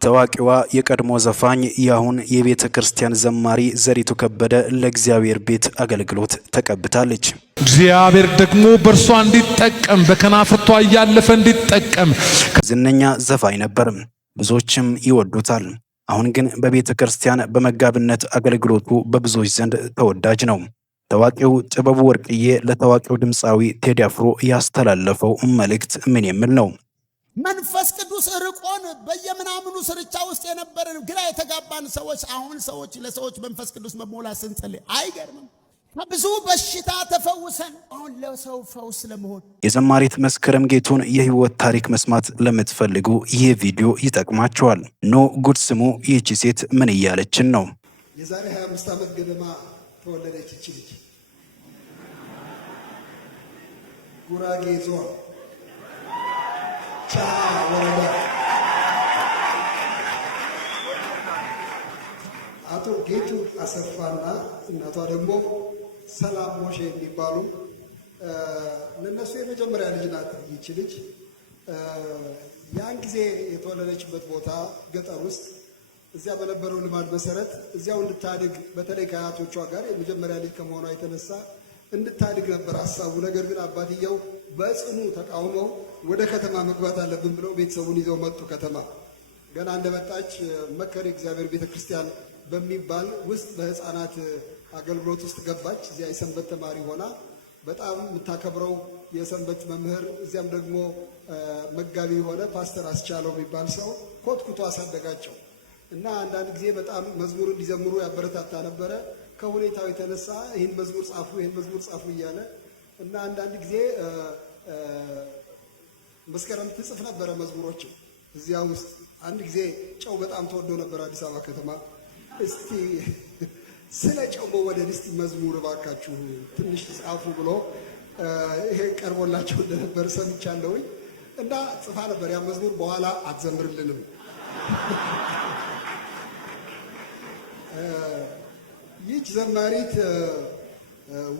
ታዋቂዋ የቀድሞ ዘፋኝ ያሁን የቤተ ክርስቲያን ዘማሪ ዘሪቱ ከበደ ለእግዚአብሔር ቤት አገልግሎት ተቀብታለች። እግዚአብሔር ደግሞ በእርሷ እንዲጠቀም በከናፍርቷ እያለፈ እንዲጠቀም። ዝነኛ ዘፋኝ ነበር፣ ብዙዎችም ይወዱታል። አሁን ግን በቤተ ክርስቲያን በመጋብነት አገልግሎቱ በብዙዎች ዘንድ ተወዳጅ ነው። ታዋቂው ጥበቡ ወርቅዬ ለታዋቂው ድምፃዊ ቴዲ አፍሮ ያስተላለፈው መልእክት ምን የሚል ነው? መንፈስ ቅዱስ ርቆን በየምናምኑ ስርቻ ውስጥ የነበረን ግራ የተጋባን ሰዎች አሁን ለሰዎች መንፈስ ቅዱስ መሞላት ስንጸልይ አይገርምም? ከብዙ በሽታ ተፈውሰን አሁን ለሰው ፈውስ ለመሆን። የዘማሪት መስከረም ጌቱን የህይወት ታሪክ መስማት ለምትፈልጉ ይህ ቪዲዮ ይጠቅማቸዋል። ኖ ጉድ ስሙ። ይህች ሴት ምን እያለችን ነው? የዛሬ 25 ዓመት ገደማ ተወለደች ይች ልጅ ጉራጌ ዞን ወረዳ አቶ ጌቱ አሰፋና እናቷ ደግሞ ሰላም ሞሼ የሚባሉ ለነሱ የመጀመሪያ ልጅ ናት ይቺ ልጅ። ያን ጊዜ የተወለደችበት ቦታ ገጠር ውስጥ እዚያ በነበረው ልማድ መሰረት እዚያው እንድታድግ በተለይ ከአያቶቿ ጋር የመጀመሪያ ልጅ ከመሆኗ የተነሳ እንድታድግ ነበር ሐሳቡ። ነገር ግን አባትየው በጽኑ ተቃውመው ወደ ከተማ መግባት አለብን ብለው ቤተሰቡን ይዘው መጡ። ከተማ ገና እንደመጣች መከር እግዚአብሔር ቤተክርስቲያን በሚባል ውስጥ በህፃናት አገልግሎት ውስጥ ገባች። እዚያ የሰንበት ተማሪ ሆና በጣም የምታከብረው የሰንበት መምህር እዚያም ደግሞ መጋቢ የሆነ ፓስተር አስቻለው የሚባል ሰው ኮትኩቶ አሳደጋቸው እና አንዳንድ ጊዜ በጣም መዝሙር እንዲዘምሩ ያበረታታ ነበረ። ከሁኔታው የተነሳ ይህን መዝሙር ጻፉ እያለ እና አንዳንድ ጊዜ መስከረም ትጽፍ ነበረ መዝሙሮችን እዚያ ውስጥ። አንድ ጊዜ ጨው በጣም ተወዶ ነበር አዲስ አበባ ከተማ። እስቲ ስለ ጨው መወደድ እስቲ መዝሙር ባካችሁ ትንሽ ጻፉ ብሎ ይሄ ቀርቦላቸው እንደነበር ሰምቻለሁኝ እና ጽፋ ነበር ያ መዝሙር። በኋላ አትዘምርልንም ይህች ዘማሪት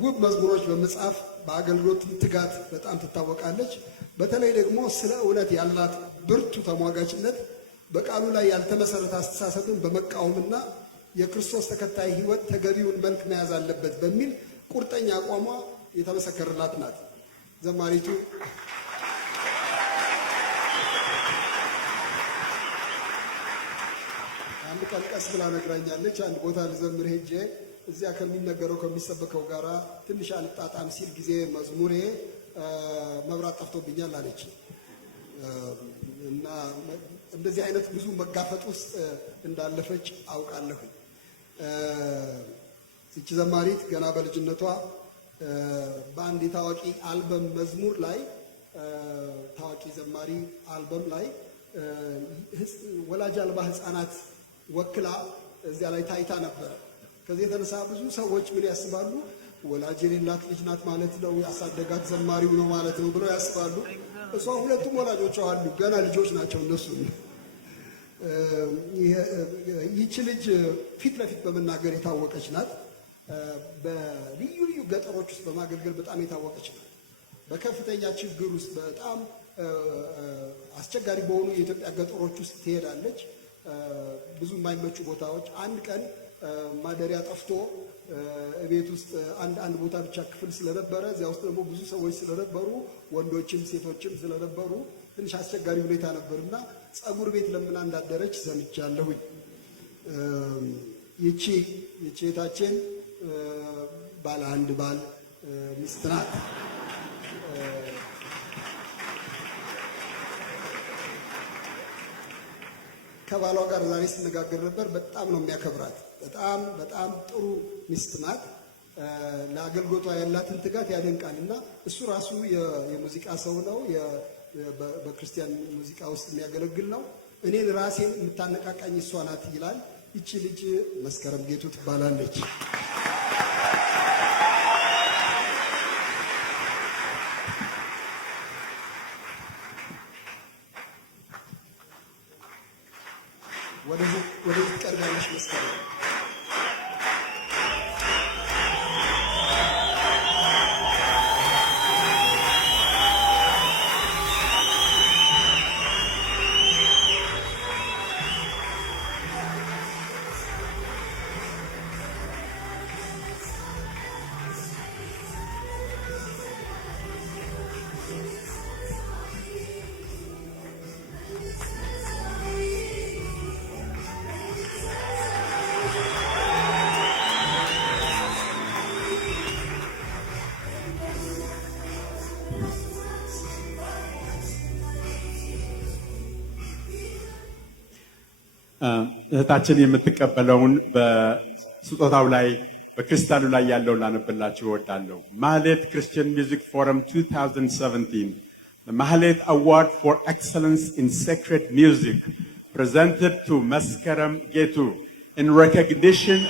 ውብ መዝሙሮች በመጻፍ በአገልግሎት ትጋት በጣም ትታወቃለች። በተለይ ደግሞ ስለ እውነት ያላት ብርቱ ተሟጋችነት፣ በቃሉ ላይ ያልተመሰረተ አስተሳሰብን በመቃወምና የክርስቶስ ተከታይ ሕይወት ተገቢውን መልክ መያዝ አለበት በሚል ቁርጠኛ አቋሟ የተመሰከረላት ናት። ዘማሪቱ አንድ ቀን ቀስ ብላ ነግራኛለች። አንድ ቦታ ልዘምር ሄጄ እዚያ ከሚነገረው ከሚሰበከው ጋራ ትንሽ አልጣጣም ሲል ጊዜ መዝሙሬ መብራት ጠፍቶብኛል አለች እና እንደዚህ አይነት ብዙ መጋፈጥ ውስጥ እንዳለፈች አውቃለሁ። እቺ ዘማሪት ገና በልጅነቷ በአንድ የታዋቂ አልበም መዝሙር ላይ ታዋቂ ዘማሪ አልበም ላይ ወላጅ አልባ ህፃናት ወክላ እዚያ ላይ ታይታ ነበረ። ከዚህ የተነሳ ብዙ ሰዎች ምን ያስባሉ? ወላጅ የሌላት ልጅ ናት ማለት ነው፣ ያሳደጋት ዘማሪው ነው ማለት ነው ብለው ያስባሉ። እሷ ሁለቱም ወላጆቿ አሉ፣ ገና ልጆች ናቸው እነሱ። ይህች ልጅ ፊት ለፊት በመናገር የታወቀች ናት። በልዩ ልዩ ገጠሮች ውስጥ በማገልገል በጣም የታወቀች ናት። በከፍተኛ ችግር ውስጥ በጣም አስቸጋሪ በሆኑ የኢትዮጵያ ገጠሮች ውስጥ ትሄዳለች። ብዙ የማይመቹ ቦታዎች። አንድ ቀን ማደሪያ ጠፍቶ ቤት ውስጥ አንድ ቦታ ብቻ ክፍል ስለነበረ እዚያ ውስጥ ደግሞ ብዙ ሰዎች ስለነበሩ ወንዶችም ሴቶችም ስለነበሩ ትንሽ አስቸጋሪ ሁኔታ ነበርና ጸጉር ቤት ለምና እንዳደረች ሰምቻለሁኝ። ይቺ እህታችን ባለ አንድ ባል ሚስት ናት። ከባሏ ጋር ዛሬ ስነጋገር ነበር። በጣም ነው የሚያከብራት። በጣም ጥሩ ሚስት ናት። ለአገልግሎቷ ያላትን ትጋት ያደንቃል እና እሱ ራሱ የሙዚቃ ሰው ነው። በክርስቲያን ሙዚቃ ውስጥ የሚያገለግል ነው። እኔን ራሴን የምታነቃቃኝ እሷ ናት ይላል። ይቺ ልጅ መስከረም ጌቱ ትባላለች። ወደዚህ ቀርባለች መስከረም። እህታችን የምትቀበለውን በስጦታው ላይ በክርስታሉ ላይ ያለውን ላነብላችሁ እወዳለሁ። ማህሌት ክርስቲያን ሚውዚክ ፎረም 2017 the Mahalet Award for Excellence in Sacred Music presented to Mascaram Getu in recognition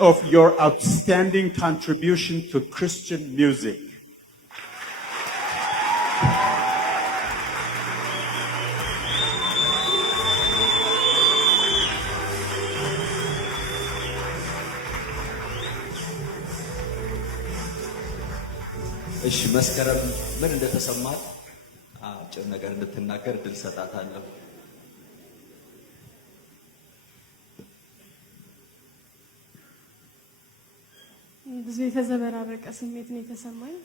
of your outstanding contribution to Christian music. እሺ መስከረም ምን እንደተሰማት አጭር ነገር እንድትናገር እድል ሰጣታለሁ። ብዙ የተዘበራረቀ ስሜት ነው የተሰማኝ።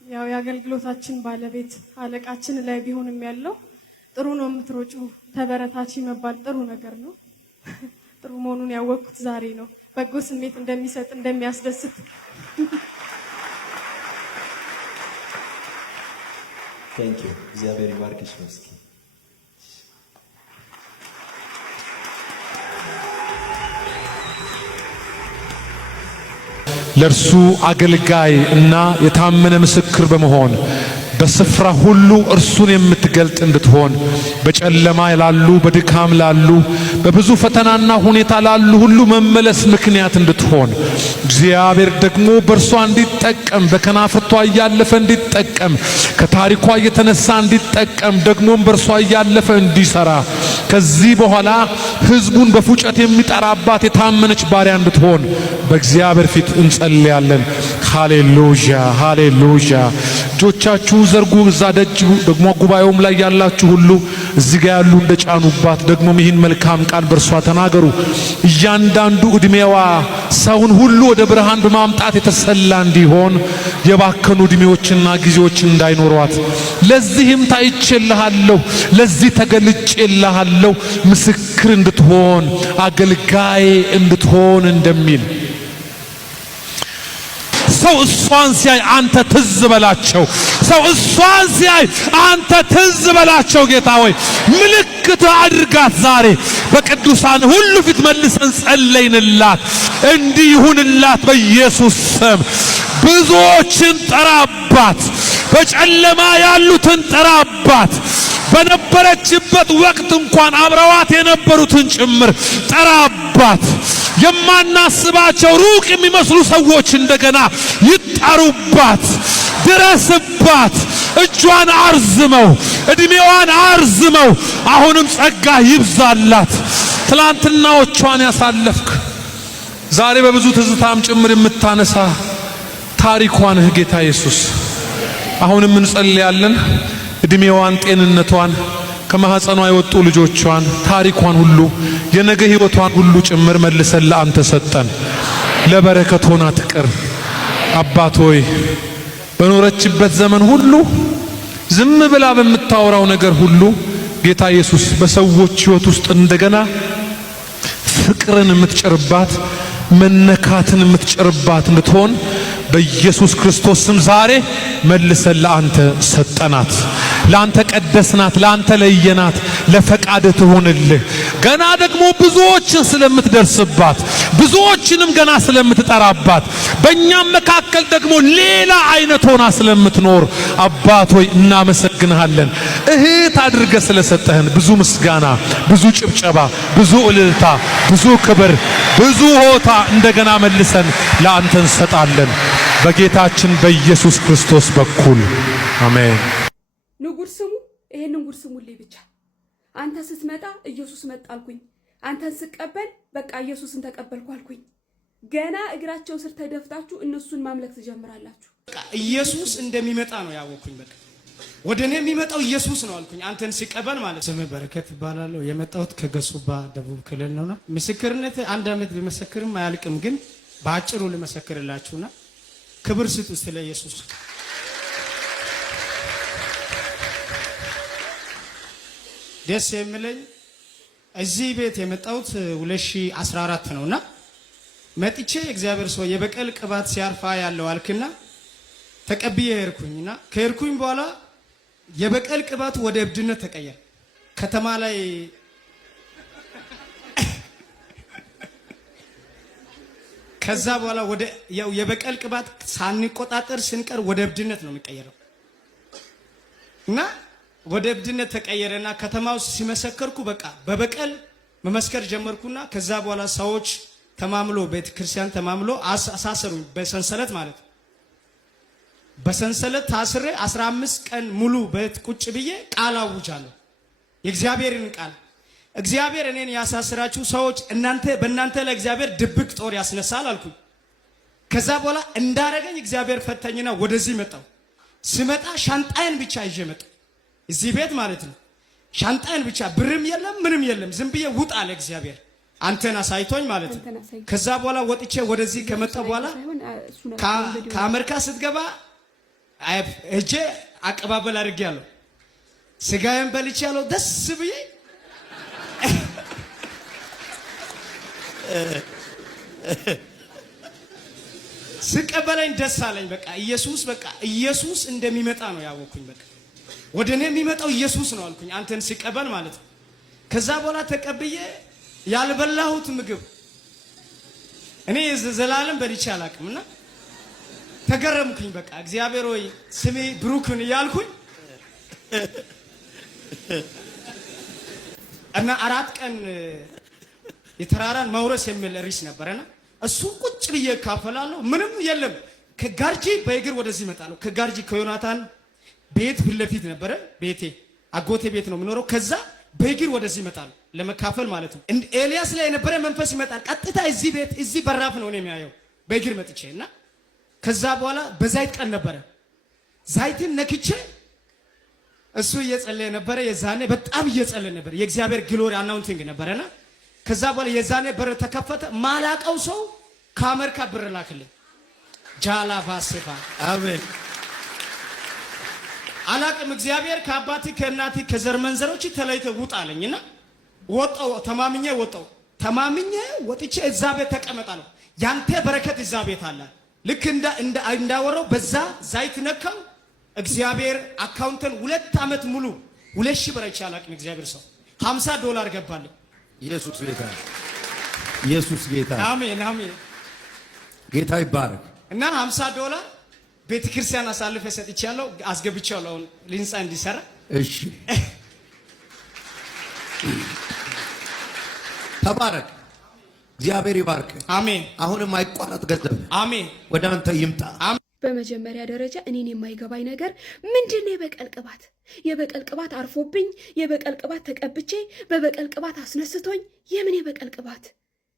ያው የአገልግሎታችን ባለቤት አለቃችን ላይ ቢሆንም ያለው ጥሩ ነው የምትሮጩ ተበረታች መባል ጥሩ ነገር ነው። ጥሩ መሆኑን ያወቅኩት ዛሬ ነው። በጎ ስሜት እንደሚሰጥ እንደሚያስደስት Thank you. እግዚአብሔር ይባርክሽ መስኪ። ለእርሱ አገልጋይ እና የታመነ ምስክር በመሆን በስፍራ ሁሉ እርሱን የምትገልጥ እንድትሆን በጨለማ ላሉ በድካም ላሉ በብዙ ፈተናና ሁኔታ ላሉ ሁሉ መመለስ ምክንያት እንድትሆን እግዚአብሔር ደግሞ በእርሷ እንዲጠቀም በከናፍርቷ እያለፈ እንዲጠቀም ከታሪኳ እየተነሳ እንዲጠቀም ደግሞም በእርሷ እያለፈ እንዲሰራ ከዚህ በኋላ ሕዝቡን በፉጨት የሚጠራባት የታመነች ባሪያ እንድትሆን በእግዚአብሔር ፊት እንጸልያለን። ሃሌሉያ ሃሌሉያ። እጆቻችሁ ዘርጉ። እዛ ደጅ ደግሞ ጉባኤውም ላይ ያላችሁ ሁሉ እዚህ ጋር ያሉ እንደጫኑባት ደግሞ ይህን መልካም ቃል በእርሷ ተናገሩ። እያንዳንዱ እድሜዋ ሰውን ሁሉ ወደ ብርሃን በማምጣት የተሰላ እንዲሆን የባከኑ እድሜዎችና ጊዜዎች እንዳይኖሯት ለዚህም ታይቼልሃለሁ፣ ለዚህ ተገልጬልሃለሁ ምስክር እንድትሆን አገልጋይ እንድትሆን እንደሚል ሰው እሷን ሲያይ አንተ ትዝ በላቸው። ሰው እሷን ሲያይ አንተ ትዝ በላቸው። ጌታ ሆይ ምልክት አድርጋት። ዛሬ በቅዱሳን ሁሉ ፊት መልሰን ጸለይንላት። እንዲህ ይሁንላት በኢየሱስ ስም። ብዙዎችን ጠራባት። በጨለማ ያሉትን ጠራባት። በነበረችበት ወቅት እንኳን አብረዋት የነበሩትን ጭምር ጠራባት። የማናስባቸው ሩቅ የሚመስሉ ሰዎች እንደገና ይጠሩባት። ድረስባት። እጇን አርዝመው እድሜዋን አርዝመው አሁንም ጸጋ ይብዛላት። ትላንትናዎቿን ያሳለፍክ ዛሬ በብዙ ትዝታም ጭምር የምታነሳ ታሪኳን ጌታ ኢየሱስ አሁንም እንጸልያለን። እድሜዋን፣ ጤንነቷን፣ ከማህፀኗ የወጡ ልጆቿን፣ ታሪኳን ሁሉ የነገ ህይወቷን ሁሉ ጭምር መልሰን ለአንተ ሰጠን። ለበረከት ሆና ትቅር። አባት ሆይ በኖረችበት ዘመን ሁሉ ዝም ብላ በምታወራው ነገር ሁሉ ጌታ ኢየሱስ በሰዎች ህይወት ውስጥ እንደገና ፍቅርን የምትጭርባት መነካትን የምትጭርባት እንድትሆን በኢየሱስ ክርስቶስ ስም ዛሬ መልሰን ለአንተ ሰጠናት። ለአንተ ቀደስናት፣ ለአንተ ለየናት። ለፈቃድ ትሆንልህ። ገና ደግሞ ብዙዎችን ስለምትደርስባት፣ ብዙዎችንም ገና ስለምትጠራባት፣ በእኛም መካከል ደግሞ ሌላ አይነት ሆና ስለምትኖር አባት ሆይ እናመሰግንሃለን። እህት አድርገህ ስለሰጠህን ብዙ ምስጋና፣ ብዙ ጭብጨባ፣ ብዙ እልልታ፣ ብዙ ክብር፣ ብዙ ሆታ እንደገና መልሰን ለአንተ እንሰጣለን በጌታችን በኢየሱስ ክርስቶስ በኩል አሜን። ንጉር ስሙ። ይሄንን ጉር ስሙልኝ ብቻ። አንተ ስትመጣ ኢየሱስ መጣ አልኩኝ። አንተን ስቀበል በቃ ኢየሱስን ተቀበልኩ አልኩኝ። ገና እግራቸው ስር ተደፍታችሁ እነሱን ማምለክ ትጀምራላችሁ። በቃ ኢየሱስ እንደሚመጣ ነው ያወኩኝ። በቃ ወደ እኔ የሚመጣው ኢየሱስ ነው አልኩኝ። አንተን ሲቀበል ማለት። ስሜ በረከት ይባላለሁ። የመጣሁት ከገሱባ ደቡብ ክልል ነውና ምስክርነት 1 ዓመት ቢመሰክርም አያልቅም። ግን በአጭሩ ልመሰክርላችሁና ክብር ስጡ ስለ ኢየሱስ። ደስ የሚለኝ እዚህ ቤት የመጣሁት 2014 ነውና መጥቼ እግዚአብሔር ሰው የበቀል ቅባት ሲያርፋ ያለው አልክና ተቀብዬ ሄድኩኝና ከሄድኩኝ በኋላ የበቀል ቅባቱ ወደ እብድነት ተቀየረ። ከተማ ላይ ከዛ በኋላ ወደ ያው የበቀል ቅባት ሳንቆጣጠር ስንቀር ወደ እብድነት ነው የሚቀየረው እና ወደ እብድነት ተቀየረና ከተማው ሲመሰከርኩ በቃ በበቀል መመስከር ጀመርኩና ከዛ በኋላ ሰዎች ተማምሎ ቤተክርስቲያን ተማምሎ አሳሰሩኝ በሰንሰለት ማለት ነው። በሰንሰለት ታስሬ 15 ቀን ሙሉ በት ቁጭ ብዬ ቃል አውጃለሁ። የእግዚአብሔርን ቃል እግዚአብሔር እኔን ያሳስራችሁ ሰዎች በእናንተ ላይ እግዚአብሔር ድብቅ ጦር ያስነሳል አልኩኝ። ከዛ በኋላ እንዳረገኝ እግዚአብሔር ፈተኝና ወደዚህ መጣው። ስመጣ ሻንጣዬን ብቻ ይዤ መጣሁ። እዚህ ቤት ማለት ነው። ሻንጣዬን ብቻ ብርም የለም ምንም የለም። ዝም ብዬ ውጣ አለ እግዚአብሔር አንተን አሳይቶኝ ማለት ነው። ከዛ በኋላ ወጥቼ ወደዚህ ከመጣ በኋላ ከአሜሪካ ስትገባ እጄ አቀባበል አድርጌያለሁ። ስጋዬን በልቻለሁ ደስ ብዬ ስቀበለኝ ደስ አለኝ። በቃ ኢየሱስ እንደሚመጣ ነው ያወኩኝ። በቃ ወደ እኔ የሚመጣው ኢየሱስ ነው አልኩኝ አንተን ሲቀበል ማለት ነው። ከዛ በኋላ ተቀብዬ ያልበላሁት ምግብ እኔ ዘላለም በልቼ አላውቅምና ተገረምኩኝ። በቃ እግዚአብሔር ሆይ ስሜ ብሩክን እያልኩኝ እና 4 ቀን የተራራን መውረስ የሚል ርዕስ ነበረና እሱ ቁጭ ብዬ ካፈላለሁ ምንም የለም። ከጋርጂ በእግር ወደዚህ እመጣለሁ። ከጋርጂ ከዮናታን ቤት ፊት ለፊት ነበረ ቤቴ፣ አጎቴ ቤት ነው የምኖረው። ከዛ በእግር ወደዚህ እመጣለሁ ለመካፈል ማለት ነው። ኤልያስ ላይ የነበረ መንፈስ ይመጣል ቀጥታ እዚህ ቤት እዚህ በራፍ ነው የሚያየው በእግር መጥቼና ከዛ በኋላ በዛይት ቀን ነበረ። ዛይትን ነክቼ እሱ እየጸለየ ነበረ። የዛኔ በጣም እየጸለየ ነበር። የእግዚአብሔር ግሎሪ አናውንቲንግ ነበረና ከዛ በኋላ የዛኔ በር ተከፈተ። ማላቀው ሰው ከአሜሪካ ብር ላክልኝ። ጃላ ባስፋ አሜን። አላቅም እግዚአብሔር ከአባቴ ከእናቴ ከዘር መንዘሮች ተለይተህ ውጣ አለኝና ወጣው። ተማምኜ ወጥቼ እዛ ቤት ተቀመጣለሁ። ያንተ በረከት እዛ ቤት አለ። ልክ እንዳወራው በዛ ዛይት ነካው። እግዚአብሔር አካውንተን 2 ዓመት ሙሉ 2000 ብር አይቼ አላቅም። እግዚአብሔር ሰው $50 ገባልኝ። ኢየሱስ ጌታ አሜን አሜን። ጌታ ይባረክ። እና $50 ቤተክርስቲያን አሳልፈ ሰጥቻለሁ፣ አስገብቻለሁ ሊንጻ እንዲሰራ። እሺ ተባረክ። እግዚአብሔር ይባርክ። አሜን። አሁንም አይቋረጥ ገንዘብ አሜን ወደ አንተ ይምጣ። በመጀመሪያ ደረጃ እኔን የማይገባኝ ነገር ምንድነው? የበቀል ቅባት አርፎብኝ የበቀል ቅባት ተቀብቼ በበቀል ቅባት አስነስቶኝ የምን የበቀል ቅባት?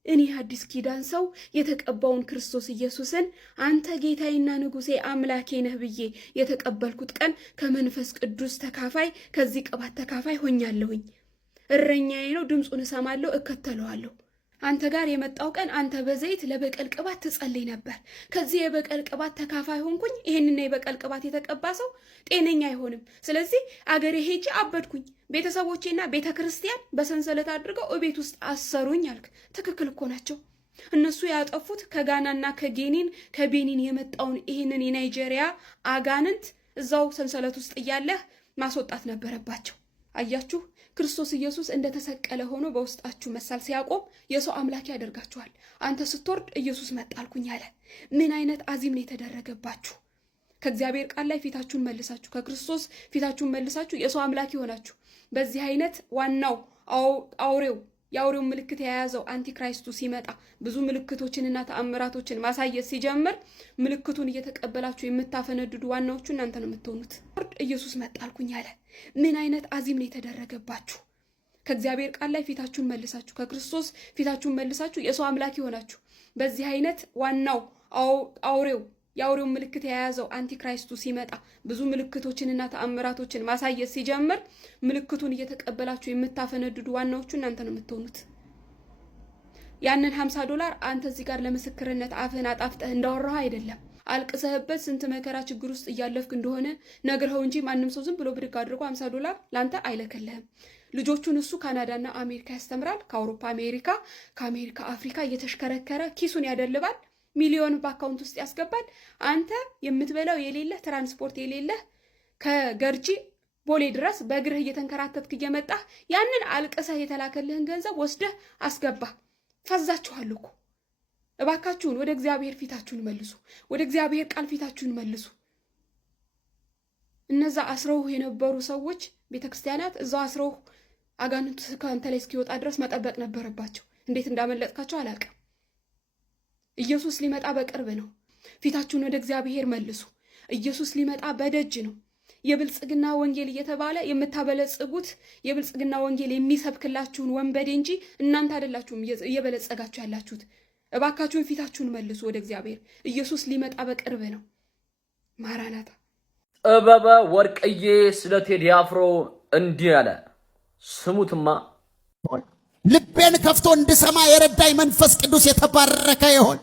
እኔ አዲስ ኪዳን ሰው የተቀባውን ክርስቶስ ኢየሱስን አንተ ጌታዬና ንጉሴ አምላኬ ነህ ብዬ የተቀበልኩት ቀን ከመንፈስ ቅዱስ ተካፋይ ከዚህ ቅባት ተካፋይ ሆኛለሁኝ። እረኛዬ ነው፣ ድምፁን እሰማለሁ፣ እከተለዋለሁ። አንተ ጋር የመጣው ቀን አንተ በዘይት ለበቀል ቅባት ትጸልይ ነበር። ከዚህ የበቀል ቅባት ተካፋይ ሆንኩኝ። ይሄንን የበቀል ቅባት የተቀባ ሰው ጤነኛ አይሆንም። ስለዚህ አገሬ ሄጄ አበድኩኝ። ቤተሰቦቼና ቤተክርስቲያን በሰንሰለት አድርገው እቤት ውስጥ አሰሩኝ አልክ። ትክክል እኮ ናቸው። እነሱ ያጠፉት ከጋናና ከቤኒን የመጣውን ይሄንን የናይጄሪያ አጋንንት እዛው ሰንሰለት ውስጥ እያለህ ማስወጣት ነበረባቸው። አያችሁ፣ ክርስቶስ ኢየሱስ እንደተሰቀለ ሆኖ በውስጣችሁ መሳል ሲያቆም የሰው አምላክ ያደርጋችኋል። አንተ ስትወርድ ኢየሱስ መጣልኩኝ አለ። ምን አይነት አዚም ነው የተደረገባችሁ? ከእግዚአብሔር ቃል ላይ ፊታችሁን መልሳችሁ ከክርስቶስ ፊታችሁን መልሳችሁ የሰው አምላክ ይሆናችሁ። በዚህ አይነት ዋናው የአውሬው ምልክት የያዘው አንቲክራይስቱ ሲመጣ ብዙ ምልክቶችንና ተአምራቶችን ማሳየት ሲጀምር ምልክቱን እየተቀበላችሁ የምታፈነድዱ ዋናዎቹ እናንተ ነው የምትሆኑት። ኢየሱስ መጣልኩኝ አለ። ምን አይነት አዚም ነው የተደረገባችሁ? ከእግዚአብሔር ቃል ላይ ፊታችሁን መልሳችሁ ከክርስቶስ ፊታችሁን መልሳችሁ የሰው አምላክ ይሆናችሁ። በዚህ አይነት ዋናው የአውሬው ምልክት የያዘው አንቲክራይስቱ ሲመጣ ብዙ ምልክቶችንና ተአምራቶችን ማሳየት ሲጀምር ምልክቱን እየተቀበላችሁ የምታፈነድዱ ዋናዎቹ እናንተ ነው የምትሆኑት። ያንን $50 አንተ እዚህ ጋር ለምስክርነት አፍህን አጣፍጠህ እንዳወራህ አይደለም፣ አልቅሰህበት ስንት መከራ ችግር ውስጥ እያለፍክ እንደሆነ ነግረኸው እንጂ ማንም ሰው ዝም ብሎ ብድግ አድርጎ $50 ላንተ አይለከልህም። ልጆቹን እሱ ካናዳና አሜሪካ ያስተምራል። ከአውሮፓ አሜሪካ፣ ከአሜሪካ አፍሪካ እየተሽከረከረ ኪሱን ያደልባል። ሚሊዮን በአካውንት ውስጥ ያስገባል። አንተ የምትበላው የሌለህ ትራንስፖርት የሌለህ ከገርጂ ቦሌ ድረስ በእግርህ እየተንከራተትክ እየመጣህ ያንን አልቀሰህ የተላከልህን ገንዘብ ወስደህ አስገባ። ፈዛችኋል እኮ። እባካችሁን ወደ እግዚአብሔር ፊታችሁን መልሱ። ወደ እግዚአብሔር ቃል ፊታችሁን መልሱ። እነዛ አስረው የነበሩ ሰዎች ቤተክርስቲያናት እዛው አስረው አጋንንቱ ከአንተ ላይ እስኪወጣ ድረስ መጠበቅ ነበረባቸው። እንዴት እንዳመለጥካቸው አላውቅም። ኢየሱስ ሊመጣ በቅርብ ነው። ፊታችሁን ወደ እግዚአብሔር መልሱ። ኢየሱስ ሊመጣ በደጅ ነው። የብልጽግና ወንጌል እየተባለ የምታበለጽጉት የብልጽግና ወንጌል የሚሰብክላችሁን ወንበዴ እንጂ እናንተ አይደላችሁም እየበለጸጋችሁ ያላችሁት። እባካችሁን ፊታችሁን መልሱ ወደ እግዚአብሔር። ኢየሱስ ሊመጣ በቅርብ ነው። ማራናታ። ጥበበ ወርቅዬ ስለ ቴዲ አፍሮ እንዲህ አለ። ስሙትማ። ልቤን ከፍቶ እንድሰማ የረዳኝ መንፈስ ቅዱስ የተባረከ ይሆን።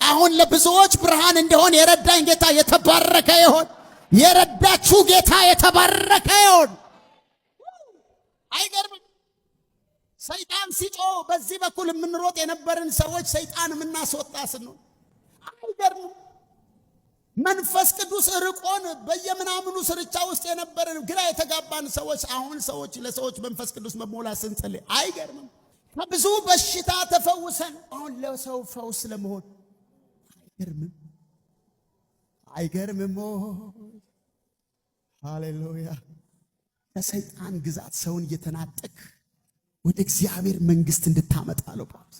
አሁን ለብዙዎች ብርሃን እንደሆን የረዳኝ ጌታ የተባረከ ይሆን። የረዳችሁ ጌታ የተባረከ ይሆን። አይገርም? ሰይጣን ሲጮ በዚህ በኩል የምንሮጥ የነበርን ሰዎች ሰይጣን የምናስወጣ ስንሆን አይገርም? መንፈስ ቅዱስ ርቆን በየምናምኑ ስርቻ ውስጥ የነበርን ግራ የተጋባን ሰዎች አሁን ሰዎች ለሰዎች መንፈስ ቅዱስ መሞላት ስንጸልይ አይገርምም? ከብዙ በሽታ ተፈውሰን አሁን ለሰው ፈውስ ለመሆን አይገርምም? አይገርምም? ሃሌሉያ! ከሰይጣን ግዛት ሰውን እየተናጠቅ ወደ እግዚአብሔር መንግስት እንድታመጣ ነው ጳውሎስ።